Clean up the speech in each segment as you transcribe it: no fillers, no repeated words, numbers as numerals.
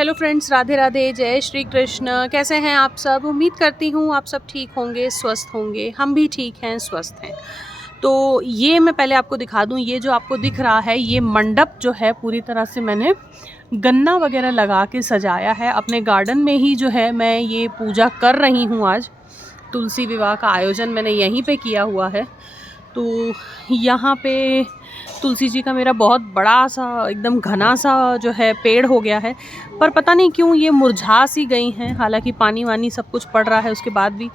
Hello friends, Radhe Radhe, जय श्री कृष्ण। कैसे हैं आप सब? उम्मीद करती हूँ आप सब ठीक होंगे, स्वस्थ होंगे। हम भी ठीक हैं, स्वस्थ हैं। तो ये मैं पहले आपको दिखा दूँ, ये जो आपको दिख रहा है ये मंडप जो है पूरी तरह से मैंने गन्ना वगैरह लगा के सजाया है। अपने गार्डन में ही जो है मैं ये पूजा कर रही हूँ। आज तुलसी विवाह का आयोजन मैंने यहीं पे किया हुआ है। तो यहाँ पे तुलसी जी का मेरा बहुत बड़ा सा एकदम घना सा जो है पेड़ हो गया है, पर पता नहीं क्यों ये मुरझा सी गई हैं। हालांकि पानी वानी सब कुछ पड़ रहा है, उसके बाद भी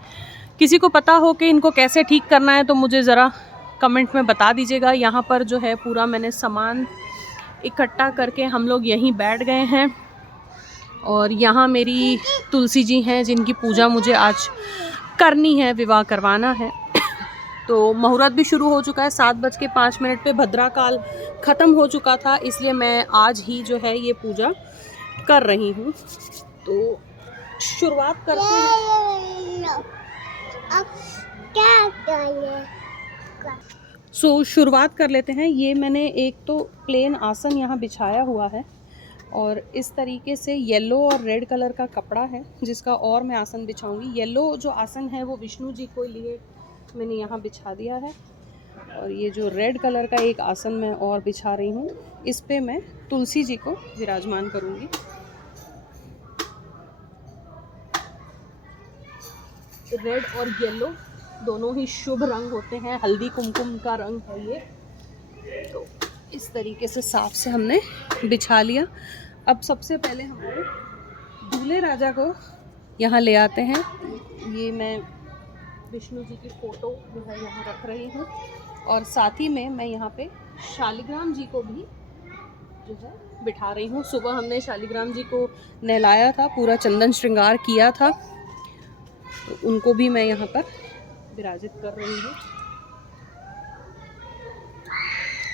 किसी को पता हो कि इनको कैसे ठीक करना है तो मुझे ज़रा कमेंट में बता दीजिएगा। यहाँ पर जो है पूरा मैंने सामान इकट्ठा करके हम लोग यहीं बैठ गए हैं और यहाँ मेरी तुलसी जी हैं जिनकी पूजा मुझे आज करनी है, विवाह करवाना है। तो मुहूर्त भी शुरू हो चुका है, 7:05 पे भद्रा काल ख़त्म हो चुका था, इसलिए मैं आज ही जो है ये पूजा कर रही हूँ। तो शुरुआत करते हैं। शुरुआत कर लेते हैं। ये मैंने एक तो प्लेन आसन यहाँ बिछाया हुआ है और इस तरीके से येलो और रेड कलर का कपड़ा है जिसका और मैं आसन बिछाऊंगी। येलो जो आसन है वो विष्णु जी को लिए मैंने यहाँ बिछा दिया है और ये जो रेड कलर का एक आसन मैं और बिछा रही हूँ, इस पे मैं तुलसी जी को विराजमान करूँगी। रेड और येलो दोनों ही शुभ रंग होते हैं, हल्दी कुमकुम का रंग है ये। तो इस तरीके से साफ से हमने बिछा लिया। अब सबसे पहले हम लोग दूल्हे राजा को यहाँ ले आते हैं। ये मैं विष्णु जी की फ़ोटो जो है यहाँ रख रही हूँ और साथ ही में मैं यहाँ पे शालिग्राम जी को भी जो है बिठा रही हूँ। सुबह हमने शालिग्राम जी को नहलाया था, पूरा चंदन श्रृंगार किया था, तो उनको भी मैं यहाँ पर विराजित कर रही हूँ।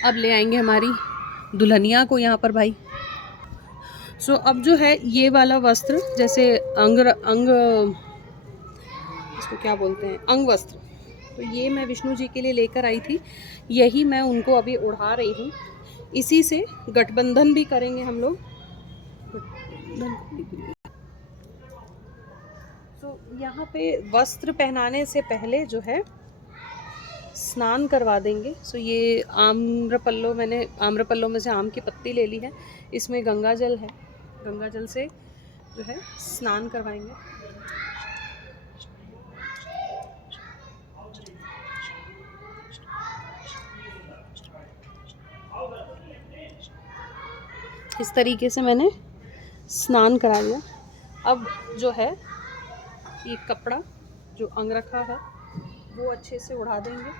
अब ले आएंगे हमारी दुल्हनिया को यहाँ पर भाई। अब जो है ये वाला वस्त्र, जैसे अंग इसको क्या बोलते हैं, अंग वस्त्र, तो ये मैं विष्णु जी के लिए लेकर आई थी। यही मैं उनको अभी उड़ा रही हूँ। इसी से गठबंधन भी करेंगे हम लोग। तो यहाँ पे वस्त्र पहनाने से पहले जो है स्नान करवा देंगे। ये आम्रपल्लो, मैंने आम्रपल्लो में से आम की पत्ती ले ली है, इसमें गंगा जल है, गंगा जल से जो है स्नान करवाएंगे। इस तरीके से मैंने स्नान करा लिया। अब जो है ये कपड़ा जो अंगरखा है वो अच्छे से उड़ा देंगे।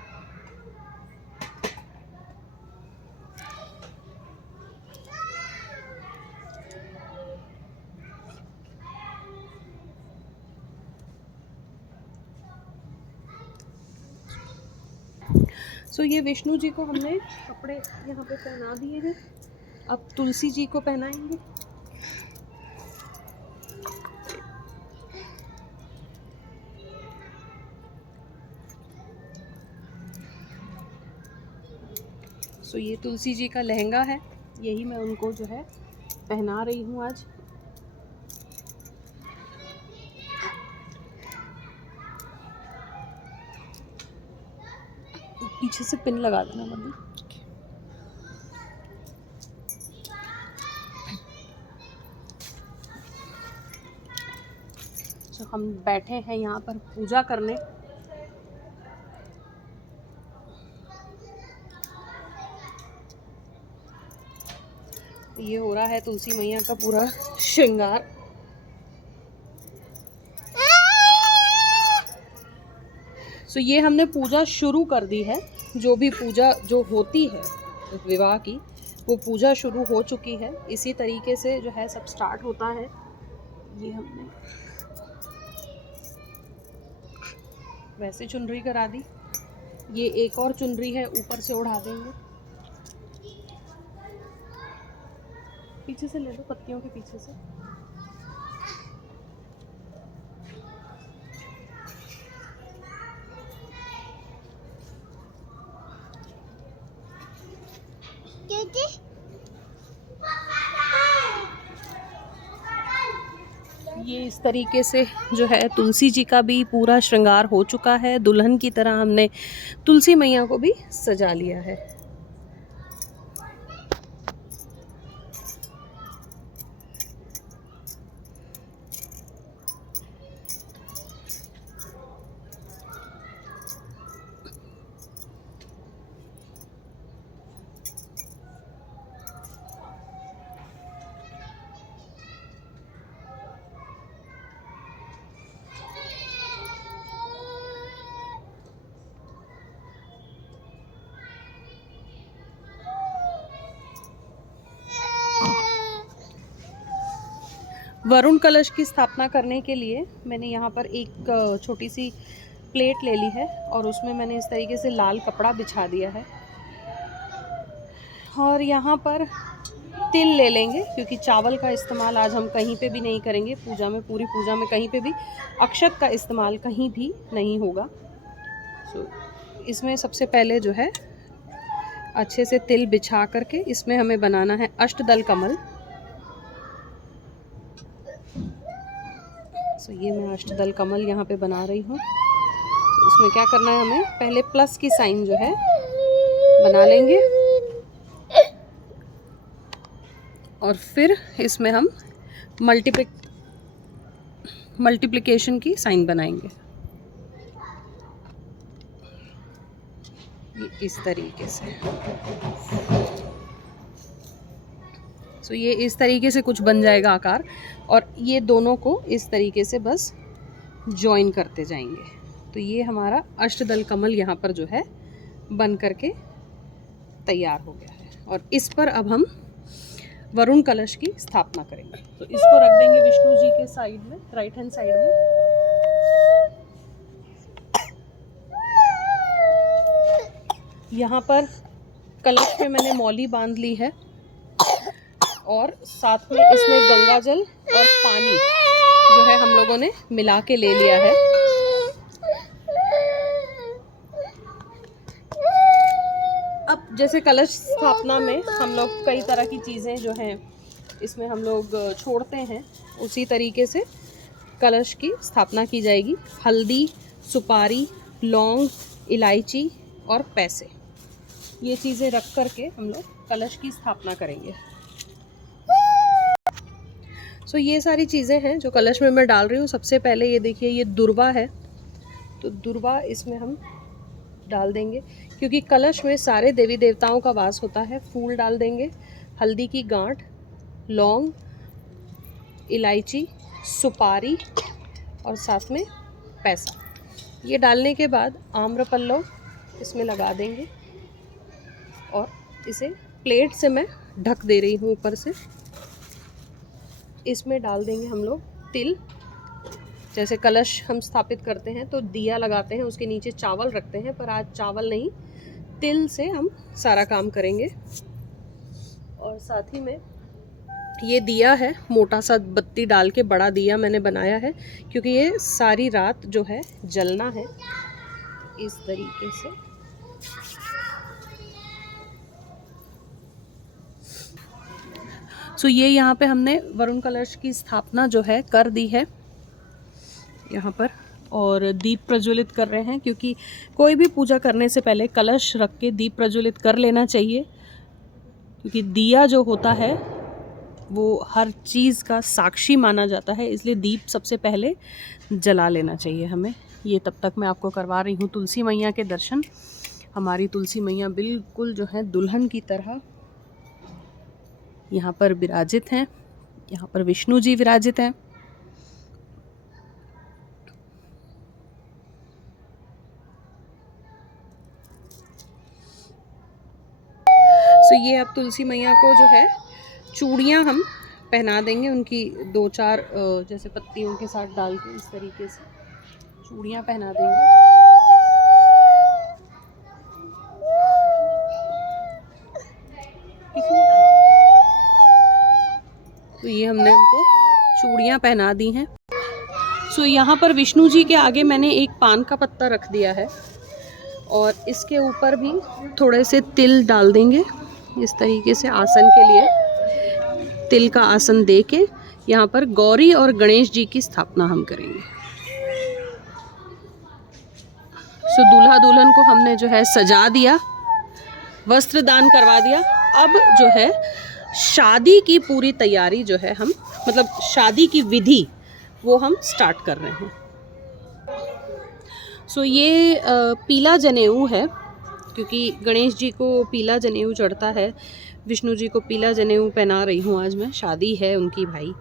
ये विष्णु जी को हमने कपड़े यहाँ पे पहना दिए हैं। अब तुलसी जी को पहनाएंगे। ये तुलसी जी का लहंगा है, यही मैं उनको जो है पहना रही हूँ आज। पीछे से पिन लगा देना मम्मी। हम बैठे हैं यहाँ पर पूजा करने। ये हो रहा है तुलसी मैया का पूरा श्रृंगार। ये हमने पूजा शुरू कर दी है। जो भी पूजा जो होती है विवाह की, वो पूजा शुरू हो चुकी है। इसी तरीके से जो है सब स्टार्ट होता है। ये हमने वैसे चुनरी करा दी, ये एक और चुनरी है ऊपर से उड़ा देंगे। पीछे से ले लो, पत्तियों के पीछे से। ये इस तरीके से जो है तुलसी जी का भी पूरा श्रृंगार हो चुका है। दुल्हन की तरह हमने तुलसी मैया को भी सजा लिया है। वरुण कलश की स्थापना करने के लिए मैंने यहाँ पर एक छोटी सी प्लेट ले ली है और उसमें मैंने इस तरीके से लाल कपड़ा बिछा दिया है। और यहाँ पर तिल ले लेंगे, क्योंकि चावल का इस्तेमाल आज हम कहीं पे भी नहीं करेंगे पूजा में। पूरी पूजा में कहीं पे भी अक्षत का इस्तेमाल कहीं भी नहीं होगा। इसमें सबसे पहले जो है अच्छे से तिल बिछा करके इसमें हमें बनाना है अष्टदल कमल। ये मैं अष्टदल कमल यहाँ पे बना रही हूँ। इसमें क्या करना है, हमें पहले प्लस की साइन जो है बना लेंगे और फिर इसमें हम मल्टीप्लिकेशन की साइन बनाएंगे। ये इस तरीके से। ये इस तरीके से कुछ बन जाएगा आकार, और ये दोनों को इस तरीके से बस जॉइन करते जाएंगे। तो ये हमारा अष्टदल कमल यहाँ पर जो है बन करके तैयार हो गया है। और इस पर अब हम वरुण कलश की स्थापना करेंगे। तो इसको रख देंगे विष्णु जी के साइड में, राइट हैंड साइड में। यहाँ पर कलश में मैंने मौली बांध ली है और साथ में इसमें गंगा जल और पानी जो है हम लोगों ने मिला के ले लिया है। अब जैसे कलश स्थापना में हम लोग कई तरह की चीज़ें जो हैं इसमें हम लोग छोड़ते हैं, उसी तरीके से कलश की स्थापना की जाएगी। हल्दी, सुपारी, लौंग, इलायची और पैसे, ये चीज़ें रख करके हम लोग कलश की स्थापना करेंगे। ये सारी चीज़ें हैं जो कलश में मैं डाल रही हूँ। सबसे पहले ये देखिए, ये दुर्वा है, तो दुर्वा इसमें हम डाल देंगे, क्योंकि कलश में सारे देवी देवताओं का वास होता है। फूल डाल देंगे, हल्दी की गांठ, लौंग, इलायची, सुपारी और साथ में पैसा। ये डालने के बाद आम्रपल्लव इसमें लगा देंगे और इसे प्लेट से मैं ढक दे रही हूँ ऊपर से। इसमें डाल देंगे हम लोग तिल। जैसे कलश हम स्थापित करते हैं तो दिया लगाते हैं, उसके नीचे चावल रखते हैं, पर आज चावल नहीं, तिल से हम सारा काम करेंगे। और साथ ही में ये दिया है, मोटा सा बत्ती डाल के बड़ा दिया मैंने बनाया है, क्योंकि ये सारी रात जो है जलना है। इस तरीके से ये यहाँ पे हमने वरुण कलश की स्थापना जो है कर दी है यहाँ पर, और दीप प्रज्वलित कर रहे हैं, क्योंकि कोई भी पूजा करने से पहले कलश रख के दीप प्रज्वलित कर लेना चाहिए, क्योंकि दिया जो होता है वो हर चीज़ का साक्षी माना जाता है, इसलिए दीप सबसे पहले जला लेना चाहिए हमें। ये तब तक मैं आपको करवा रही हूँ तुलसी मैया के दर्शन। हमारी तुलसी मैया बिल्कुल जो है दुल्हन की तरह यहाँ पर विराजित हैं। यहाँ पर विष्णु जी विराजित हैं। ये अब तुलसी मैया को जो है चूड़ियाँ हम पहना देंगे, उनकी 2-4 जैसे पत्तियों के साथ डाल के इस तरीके से चूड़ियाँ पहना देंगे। तो ये हमने उनको चूड़ियाँ पहना दी हैं। यहाँ पर विष्णु जी के आगे मैंने एक पान का पत्ता रख दिया है और इसके ऊपर भी थोड़े से तिल डाल देंगे इस तरीके से। आसन के लिए तिल का आसन दे के यहाँ पर गौरी और गणेश जी की स्थापना हम करेंगे। सो दूल्हा दुल्हन को हमने जो है सजा दिया, वस्त्र दान करवा दिया। अब जो है शादी की पूरी तैयारी जो है हम, मतलब शादी की विधि वो हम स्टार्ट कर रहे हैं। सो ये पीला जनेऊ है, क्योंकि गणेश जी को पीला जनेऊ चढ़ता है, विष्णु जी को पीला जनेऊ पहना रही हूँ आज मैं, शादी है उनकी भाई।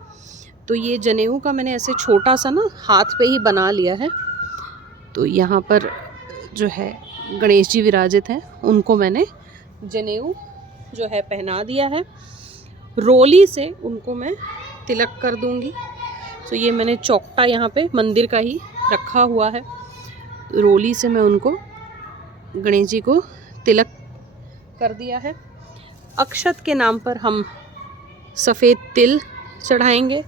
तो ये जनेऊ का मैंने ऐसे छोटा सा ना हाथ पे ही बना लिया है। तो यहाँ पर जो है गणेश जी विराजित हैं, उनको मैंने जनेऊ जो है पहना दिया है। रोली से उनको मैं तिलक कर दूंगी। तो ये मैंने चौकटा यहाँ पे मंदिर का ही रखा हुआ है, रोली से मैं उनको गणेश जी को तिलक कर दिया है। अक्षत के नाम पर हम सफ़ेद तिल चढ़ाएंगे,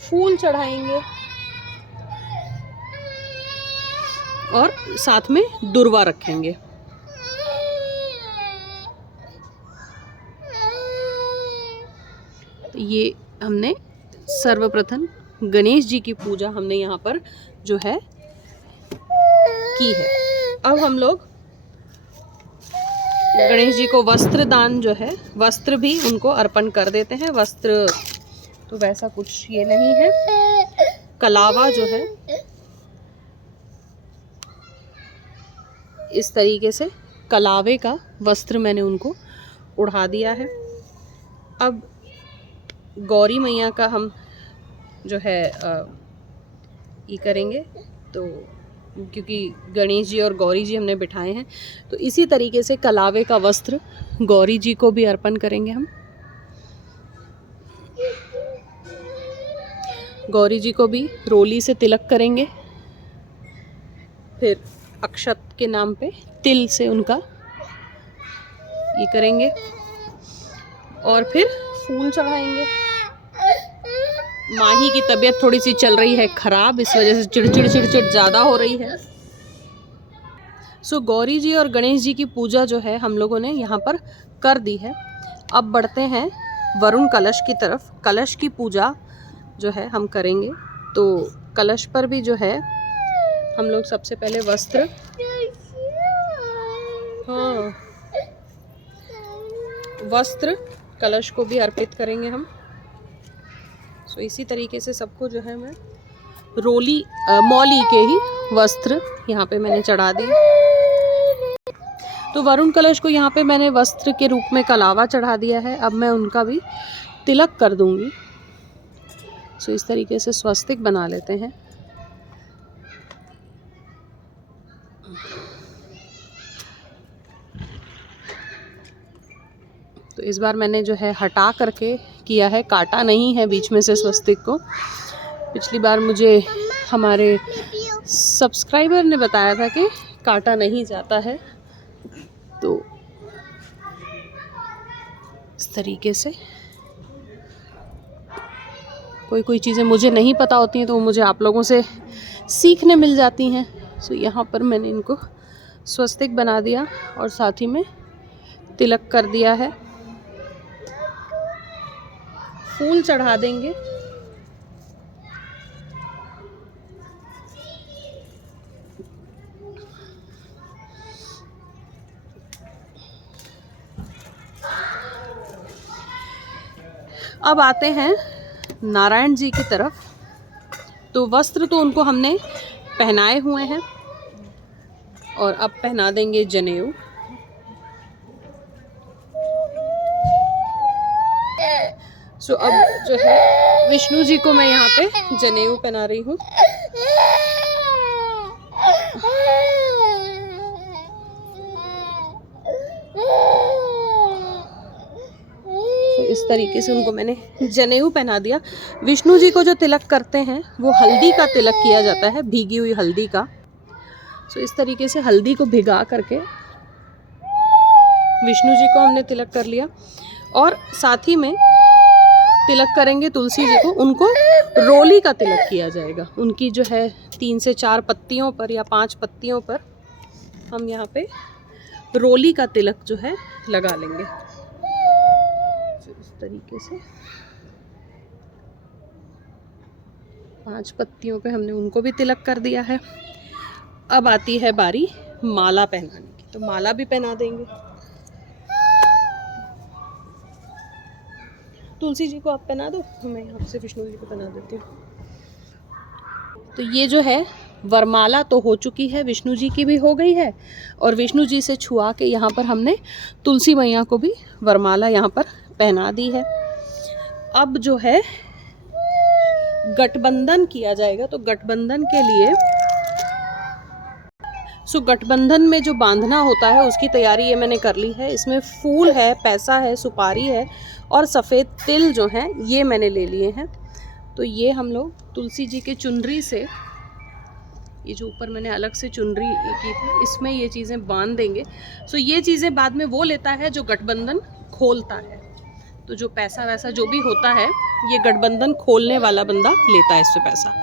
फूल चढ़ाएंगे और साथ में दुर्वा रखेंगे। ये हमने सर्वप्रथम गणेश जी की पूजा हमने यहाँ पर जो है की है। अब हम लोग गणेश जी को वस्त्र दान जो है, वस्त्र भी उनको अर्पण कर देते हैं। वस्त्र तो वैसा कुछ ये नहीं है, कलावा जो है इस तरीके से कलावे का वस्त्र मैंने उनको उड़ा दिया है। अब गौरी मैया का हम जो है ये करेंगे, तो क्योंकि गणेश जी और गौरी जी हमने बिठाए हैं, तो इसी तरीके से कलावे का वस्त्र गौरी जी को भी अर्पण करेंगे हम। गौरी जी को भी रोली से तिलक करेंगे, फिर अक्षत के नाम पे तिल से उनका ये करेंगे और फिर फूल चढ़ाएंगे। माही की तबीयत थोड़ी सी चल रही है ख़राब, इस वजह से चिड़चिड़ ज़्यादा हो रही है। सो गौरी जी और गणेश जी की पूजा जो है हम लोगों ने यहाँ पर कर दी है। अब बढ़ते हैं वरुण कलश की तरफ। कलश की पूजा जो है हम करेंगे। तो कलश पर भी जो है हम लोग सबसे पहले वस्त्र, हाँ, वस्त्र कलश को भी अर्पित करेंगे हम। सो इसी तरीके से सबको जो है मैं रोली मौली के ही वस्त्र यहाँ पे मैंने चढ़ा दिए। तो वरुण कलश को यहाँ पे मैंने वस्त्र के रूप में कलावा चढ़ा दिया है। अब मैं उनका भी तिलक कर दूंगी। सो इस तरीके से स्वस्तिक बना लेते हैं। तो इस बार मैंने जो है हटा करके किया है, काटा नहीं है बीच में से स्वस्तिक को। पिछली बार मुझे हमारे सब्सक्राइबर ने बताया था कि काटा नहीं जाता है। तो इस तरीके से कोई चीज़ें मुझे नहीं पता होती हैं, तो वो मुझे आप लोगों से सीखने मिल जाती हैं। सो यहाँ पर मैंने इनको स्वस्तिक बना दिया और साथ ही में तिलक कर दिया है। फूल चढ़ा देंगे। अब आते हैं नारायण जी की तरफ। तो वस्त्र तो उनको हमने पहनाए हुए हैं और अब पहना देंगे जनेऊ। सो अब जो है विष्णु जी को मैं यहाँ पे जनेऊ पहना रही हूँ। इस तरीके से उनको मैंने जनेऊ पहना दिया। विष्णु जी को जो तिलक करते हैं वो हल्दी का तिलक किया जाता है, भीगी हुई हल्दी का। सो इस तरीके से हल्दी को भिगा करके विष्णु जी को हमने तिलक कर लिया और साथ ही में तिलक करेंगे तुलसी जी को। उनको रोली का तिलक किया जाएगा। उनकी जो है 3 से 4 पत्तियों पर या 5 पत्तियों पर हम यहाँ पे रोली का तिलक जो है लगा लेंगे। इस तरीके से 5 पत्तियों पे हमने उनको भी तिलक कर दिया है। अब आती है बारी माला पहनाने की, तो माला भी पहना देंगे। तुलसी जी को आप पहना दो, मैं यहाँ से विष्णु जी को पहना देती हूँ। तो ये जो है वरमाला तो हो चुकी है, विष्णु जी की भी हो गई है, और विष्णु जी से छुआ के यहाँ पर हमने तुलसी मैया को भी वरमाला यहाँ पर पहना दी है। अब जो है गठबंधन किया जाएगा, तो गठबंधन के लिए गठबंधन में जो बांधना होता है उसकी तैयारी ये मैंने कर ली है। इसमें फूल है, पैसा है, सुपारी है और सफ़ेद तिल जो हैं ये मैंने ले लिए हैं। तो ये हम लोग तुलसी जी के चुनरी से, ये जो ऊपर मैंने अलग से चुनरी की थी, इसमें ये चीज़ें बांध देंगे। ये चीज़ें बाद में वो लेता है जो गठबंधन खोलता है। तो जो पैसा वैसा जो भी होता है ये गठबंधन खोलने वाला बंदा लेता है इससे पैसा।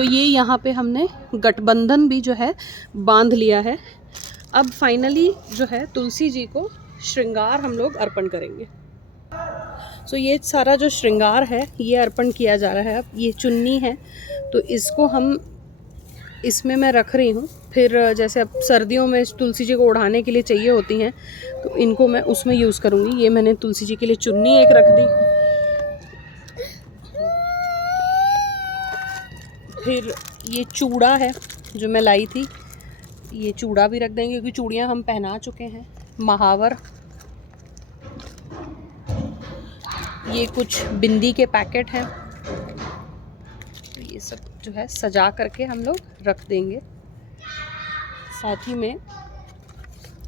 ये यहाँ पे हमने गठबंधन भी जो है बांध लिया है। अब फाइनली जो है तुलसी जी को श्रृंगार हम लोग अर्पण करेंगे। ये सारा जो श्रृंगार है ये अर्पण किया जा रहा है। अब ये चुन्नी है तो इसको हम इसमें मैं रख रही हूँ। फिर जैसे अब सर्दियों में तुलसी जी को ओढ़ाने के लिए चाहिए होती हैं तो इनको मैं उसमें यूज़ करूँगी। ये मैंने तुलसी जी के लिए चुन्नी एक रख दी। फिर ये चूड़ा है जो मैं लाई थी, ये चूड़ा भी रख देंगे क्योंकि चूड़ियाँ हम पहना चुके हैं। महावर, ये कुछ बिंदी के पैकेट हैं, तो ये सब जो है सजा करके हम लोग रख देंगे। साथ ही में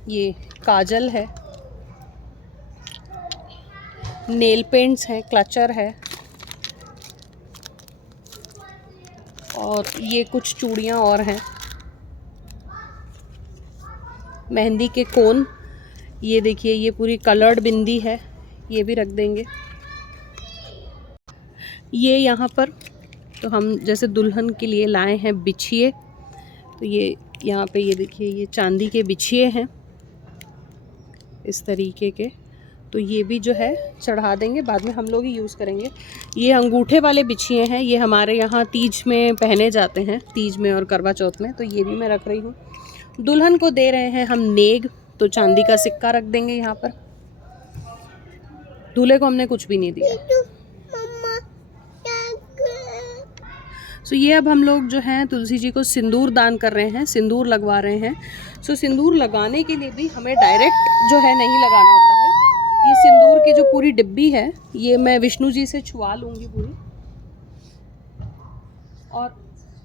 ये काजल है, नेल पेंट्स हैं, क्लचर है और ये कुछ चूड़ियाँ और हैं। मेहंदी के कोन, ये देखिए ये पूरी कलर्ड बिंदी है, ये भी रख देंगे। ये यहाँ पर तो हम जैसे दुल्हन के लिए लाए हैं बिछिए, तो ये यहाँ पे ये देखिए ये चांदी के बिछिए हैं इस तरीके के, तो ये भी जो है चढ़ा देंगे, बाद में हम लोग ही यूज़ करेंगे। ये अंगूठे वाले बिछिए हैं, ये हमारे यहाँ तीज में पहने जाते हैं, तीज में और करवा चौथ में, तो ये भी मैं रख रही हूँ। दुल्हन को दे रहे हैं हम नेग, तो चांदी का सिक्का रख देंगे यहाँ पर। दूल्हे को हमने कुछ भी नहीं दिया। ये अब हम लोग जो हैं तुलसी जी को सिंदूर दान कर रहे हैं, सिंदूर लगवा रहे हैं। सिंदूर लगाने के लिए भी हमें डायरेक्ट जो है नहीं लगाना होता है। ये सिंदूर की जो पूरी डिब्बी है ये मैं विष्णु जी से छुआ लूँगी पूरी, और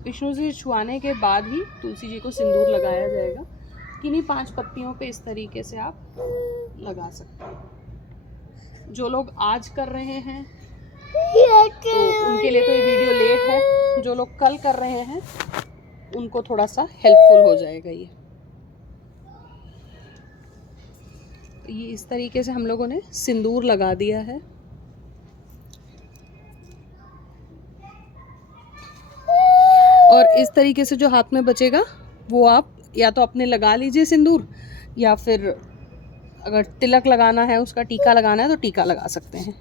विष्णु जी छुआने के बाद ही तुलसी जी को सिंदूर लगाया जाएगा। किन्हीं 5 पत्तियों पे इस तरीके से आप लगा सकते हैं। जो लोग आज कर रहे हैं तो उनके लिए तो ये वीडियो लेट है, जो लोग कल कर रहे हैं उनको थोड़ा सा हेल्पफुल हो जाएगा ये। इस तरीके से हम लोगों ने सिंदूर लगा दिया है। और इस तरीके से जो हाथ में बचेगा वो आप या तो अपने लगा लीजिए सिंदूर, या फिर अगर तिलक लगाना है, उसका टीका लगाना है तो टीका लगा सकते हैं।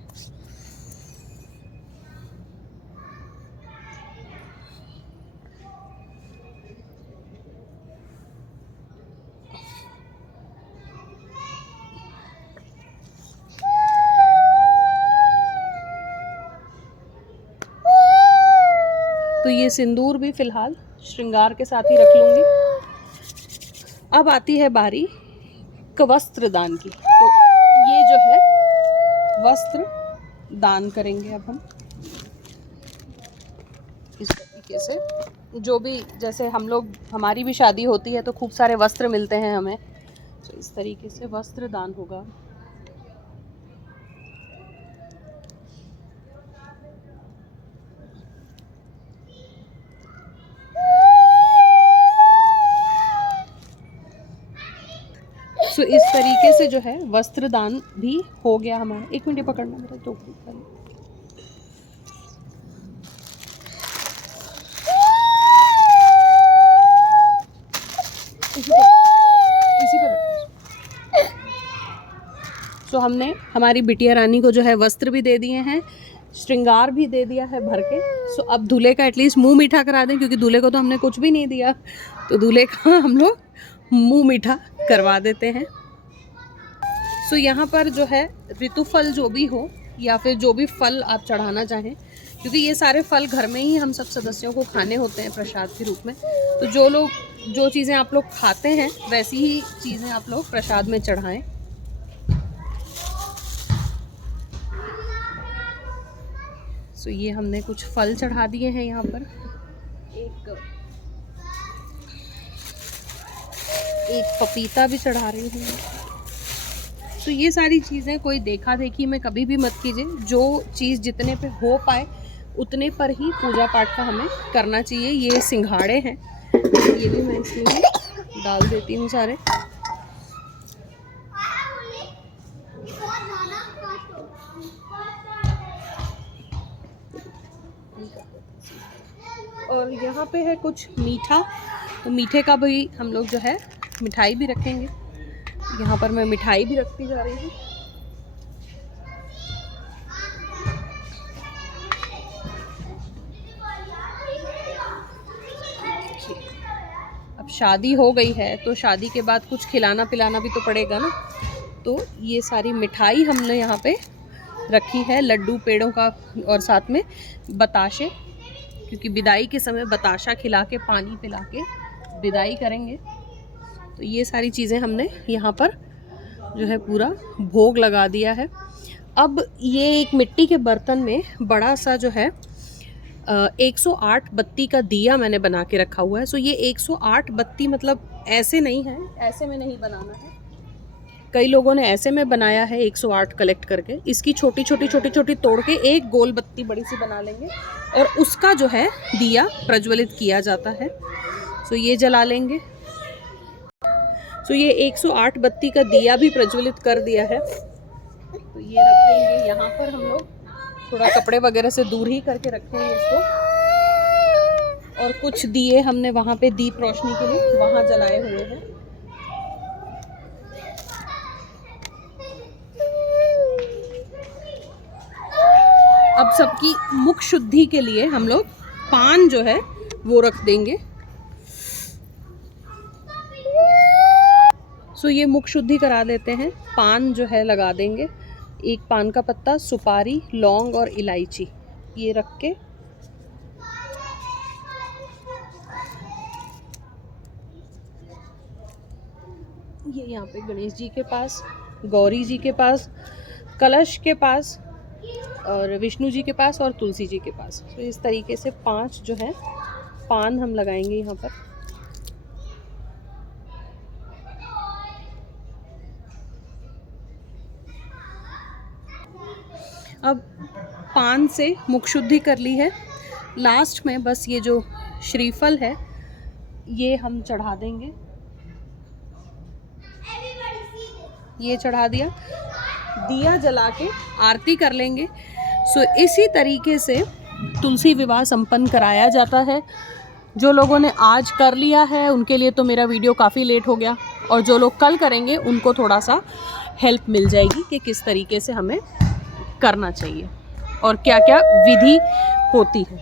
तो ये सिंदूर भी फिलहाल श्रृंगार के साथ ही रख लूँगी। अब आती है बारी वस्त्र दान की। तो ये जो है वस्त्र दान करेंगे अब हम इस तरीके से। जो भी जैसे हम लोग, हमारी भी शादी होती है तो खूब सारे वस्त्र मिलते हैं हमें, तो इस तरीके से वस्त्र दान होगा। इस तरीके से जो है वस्त्र दान भी हो गया हमारा। 1 मिनट पकड़ना मेरा तो इसी पर। हमने हमारी बिटिया रानी को जो है वस्त्र भी दे दिए हैं, श्रृंगार भी दे दिया है भर के। सो अब दूल्हे का एटलीस्ट मुंह मीठा करा दें, क्योंकि दूल्हे को तो हमने कुछ भी नहीं दिया, तो दूल्हे का हम लोग मुंह मीठा करवा देते हैं। सो यहाँ पर जो है ऋतुफल जो भी हो या फिर जो भी फल आप चढ़ाना चाहें, क्योंकि ये सारे फल घर में ही हम सब सदस्यों को खाने होते हैं प्रसाद के रूप में, तो जो चीज़ें आप लोग खाते हैं वैसी ही चीज़ें आप लोग प्रसाद में चढ़ाएं। सो ये हमने कुछ फल चढ़ा दिए हैं यहाँ पर, एक पपीता भी चढ़ा रही हूँ। तो ये सारी चीज़ें कोई देखा देखी में कभी भी मत कीजिए, जो चीज़ जितने पे हो पाए उतने पर ही पूजा पाठ का हमें करना चाहिए। ये सिंघाड़े हैं, ये भी मैं इसमें डाल देती हूँ सारे। और यहाँ पे है कुछ मीठा, तो मीठे का भी हम लोग जो है मिठाई भी रखेंगे। यहाँ पर मैं मिठाई भी रखती जा रही हूँ। अब शादी हो गई है तो शादी के बाद कुछ खिलाना पिलाना भी तो पड़ेगा ना, तो ये सारी मिठाई हमने यहाँ पे रखी है, लड्डू पेड़ों का और साथ में बताशे, क्योंकि विदाई के समय बताशा खिला के पानी पिला के विदाई करेंगे। तो ये सारी चीज़ें हमने यहाँ पर जो है पूरा भोग लगा दिया है। अब ये एक मिट्टी के बर्तन में बड़ा सा जो है 108 बत्ती का दिया मैंने बना के रखा हुआ है। सो ये 108 बत्ती मतलब ऐसे नहीं है, ऐसे में नहीं बनाना है। कई लोगों ने ऐसे में बनाया है 108 कलेक्ट करके। इसकी छोटी छोटी तोड़ के एक गोल बत्ती बड़ी सी बना लेंगे और उसका जो है दिया प्रज्वलित किया जाता है। सो ये जला लेंगे। सो ये 108 बत्ती का दिया भी प्रज्वलित कर दिया है, तो ये रख देंगे यहाँ पर। हम लोग थोड़ा कपड़े वगैरह से दूर ही करके रखेंगे इसको। और कुछ दिए हमने वहाँ पे दीप रोशनी के लिए वहाँ जलाए हुए हैं। अब सबकी मुख शुद्धि के लिए हम लोग पान जो है वो रख देंगे। सो ये मुख शुद्धि करा देते हैं। पान जो है लगा देंगे, एक पान का पत्ता, सुपारी, लौंग और इलायची, ये रख के ये यहाँ पे गणेश जी के पास, गौरी जी के पास, कलश के पास और विष्णु जी के पास और तुलसी जी के पास। तो इस तरीके से 5 जो है पान हम लगाएंगे यहाँ पर। अब पान से मुख शुद्धि कर ली है। लास्ट में बस ये जो श्रीफल है ये हम चढ़ा देंगे। ये चढ़ा दिया, दिया जला के आरती कर लेंगे। सो इसी तरीके से तुलसी विवाह संपन्न कराया जाता है। जो लोगों ने आज कर लिया है उनके लिए तो मेरा वीडियो काफ़ी लेट हो गया, और जो लोग कल करेंगे उनको थोड़ा सा हेल्प मिल जाएगी कि किस तरीके से हमें करना चाहिए और क्या क्या विधि होती है।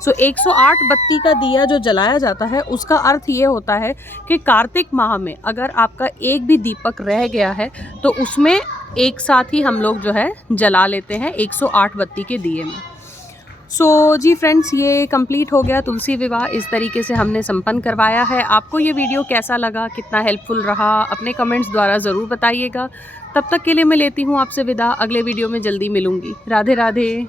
सो 108 बत्ती का दिया जो जलाया जाता है उसका अर्थ ये होता है कि कार्तिक माह में अगर आपका एक भी दीपक रह गया है तो उसमें एक साथ ही हम लोग जो है जला लेते हैं 108 बत्ती के दिए में। सो जी फ्रेंड्स, ये कंप्लीट हो गया तुलसी विवाह। इस तरीके से हमने संपन्न करवाया है। आपको ये वीडियो कैसा लगा, कितना हेल्पफुल रहा, अपने कमेंट्स द्वारा ज़रूर बताइएगा। तब तक के लिए मैं लेती हूँ आपसे विदा। अगले वीडियो में जल्दी मिलूँगी। राधे राधे।